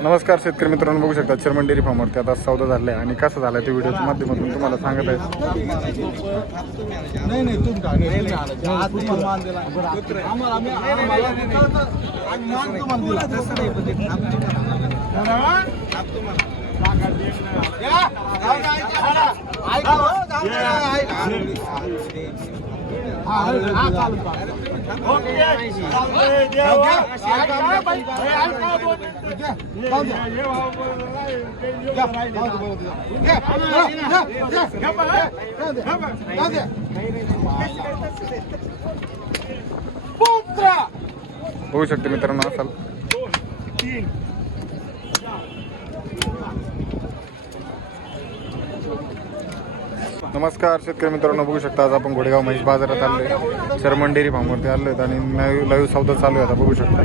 नमस्कार शेतकरी मित्रांनो बघू शकता चर्मन डेअरी फार्मवरती आता सौदा झाला आहे आणि कसा झाला ते व्हिडिओच्या माध्यमातून तुम्हाला सांगत आहे. होऊ शकते मित्रांनो असाल. नमस्कार शेतकरी मित्रांनो बघू शकता आज आपण घोडेगाव महेश बाजारात आलोय शर्मन डेअरी फार्मवरती आलोय आणि लाईव्ह लाईव्ह सौदा चालू आहे आता बघू शकता.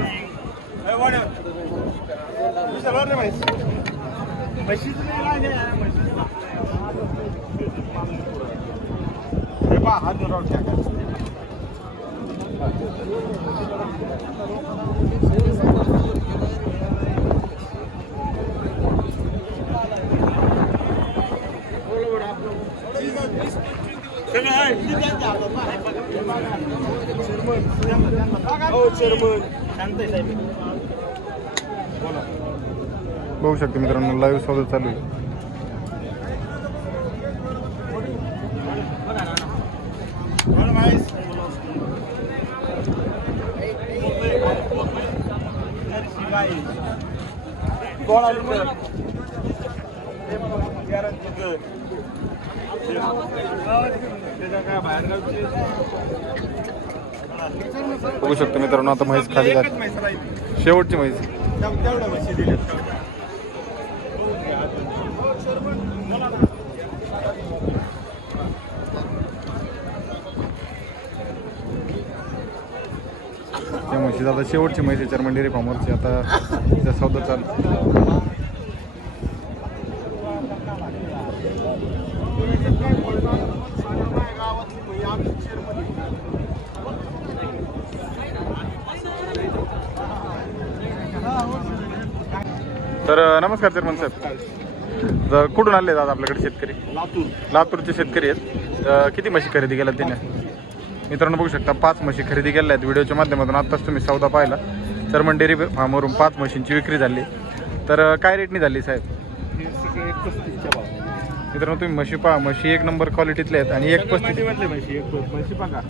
बघू शकते मित्रांनो लाईव्ह सौदा चालू आहे. बघू शकतो मित्रांनो आता म्हैस खाली झाली शेवटची म्हैस. त्या म्हशीचा आता शेवटची म्हैस आहे चर्मन डेअरी फार्मवरची. आता तिचा सौदा चालू. तर नमस्कार चेअरमन साहेब. ज- कुठून आले दादा आपल्याकडे शेतकरी? लातूर. लातूरचे शेतकरी आहेत. किती म्हशी खरेदी केल्या त्याने? मित्रांनो बघू शकता पाच म्हशी खरेदी केल्या आहेत व्हिडिओच्या माध्यमातून आत्ताच तुम्ही सौदा पाहिला. चर्मन डेअरी फार्मवरून पाच म्हशींची विक्री झाली. तर काय रेटनी झाली साहेब? मित्रांनो तुम्ही म्हशी पहा. म्हशी एक नंबर क्वालिटीतल्या आहेत आणि एक पस्तीस म्हशी एक म्हशी बघा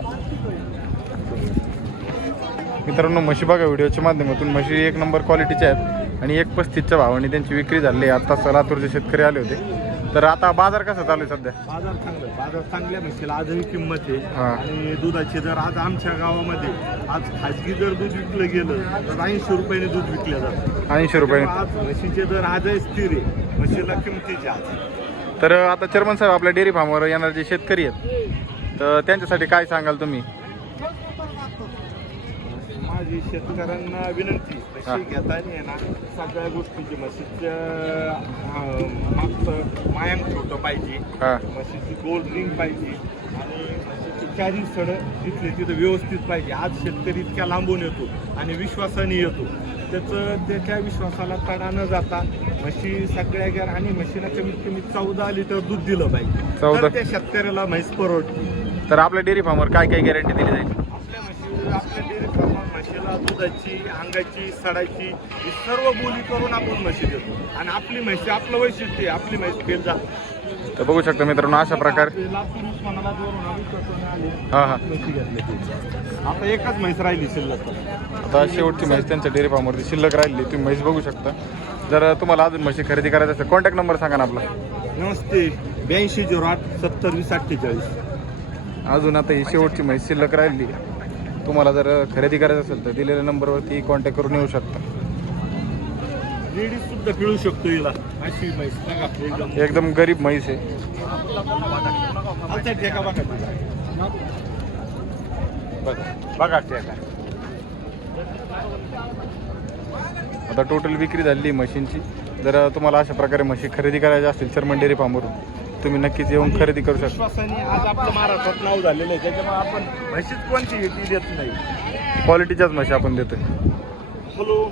मित्रांनो म्हशी बघा व्हिडिओच्या माध्यमातून. म्हशी एक नंबर क्वालिटीच्या आहेत आणि एक पस्तीसच्या भावाने त्यांची विक्री झाली आहे. आत्ताच लातूरचे शेतकरी आले होते. तर आता बाजार कसा चालू आहे सध्या? बाजार चांगला. बाजार चांगल्या म्हशीला आजही किंमत. आहे. आणि दुधाचे दर आज आमच्या गावामध्ये आज खाजगी जर दूध विकलं गेलं तर ऐंशी रुपयाने दूध विकलं जातं. ऐंशी रुपये आज म्हशीचे दर आजही स्थिर आहे. म्हशीला किमतीचे आज तर आता चेअरमन साहेब आपल्या डेअरी फार्मवर येणारे जे शेतकरी आहेत. तर त्यांच्यासाठी काय सांगाल तुम्ही? माझी शेतकऱ्यांना विनंती हा. म्हशी घेताना आहे ना सगळ्या गोष्टीची म्हशीच्या मागचं छोटं पाहिजे. हां. म्हशीची गोल्ड रिंग पाहिजे. आणि म्हशीची कॅरी सडं तिथले तिथं व्यवस्थित पाहिजे. आज शेतकरी इतक्या लांबून येतो आणि विश्वासाने येतो. त्याचं त्याच्या विश्वासाला तडा न जाता म्हशी सगळ्या गॅर आणि म्हशीला कमीत कमी चौदा लिटर दूध दिलं पाहिजे. चौदा. त्या शेतकऱ्याला म्हैस परवडते. तर आपल्या डेअरी फार्मवर काय काय गॅरंटी दिली जाईल? आपल्या म्हशी आपल्या डेअरी फार्मवर म्हशीला दुधाची अंगाची सडाची ही सर्व बोली करून आपण म्हशी देतो. आणि आपली म्हशी आपलं वैशिष्ट्य आहे आपली म्हैस फेल जाते तर बघू शकता मित्रांनो अशा प्रकारे. हां हां. आता एकच म्हैस राहिली शिल्लक. आता शेवटची म्हैस त्यांच्या डेअरी फार्मवरती शिल्लक राहिली तुम्ही म्हैस बघू शकता. जर तुम्हाला अजून म्हशी खरेदी करायचं असेल कॉन्टॅक्ट नंबर सांगा ना आपला. नमस्ते ब्याऐंशी झिरो आठ सत्तर वीस अठ्ठेचाळीस. अजून आता ही शेवटची म्हैस शिल्लक राहिली. तुम्हाला जर खरेदी करायचं असेल तर दिलेल्या नंबरवरती कॉन्टॅक्ट करून येऊ शकता. लेडीज सुद्धा पिळू शकतो हिला. अशी म्हैस बघा. एकदम एकदम गरीब म्हैस आहे. ठेका बघा तिला. बघा बघा ठेका. आता टोटल विक्री झाली म्हशींची. जर तुम्हाला अशा प्रकारे म्हशी खरेदी करायच्या असतील चर्मन डेअरी फार्मवरून तुम्ही नक्कीच येऊन खरेदी करू शकता. विश्वासाने आज आपलं महाराष्ट्रात नाव झालेलं आहे त्याच्यामुळे आपण म्हशीच कोणची ती देत नाही. क्वालिटीच्याच म्हशी आपण देतोय. हॅलो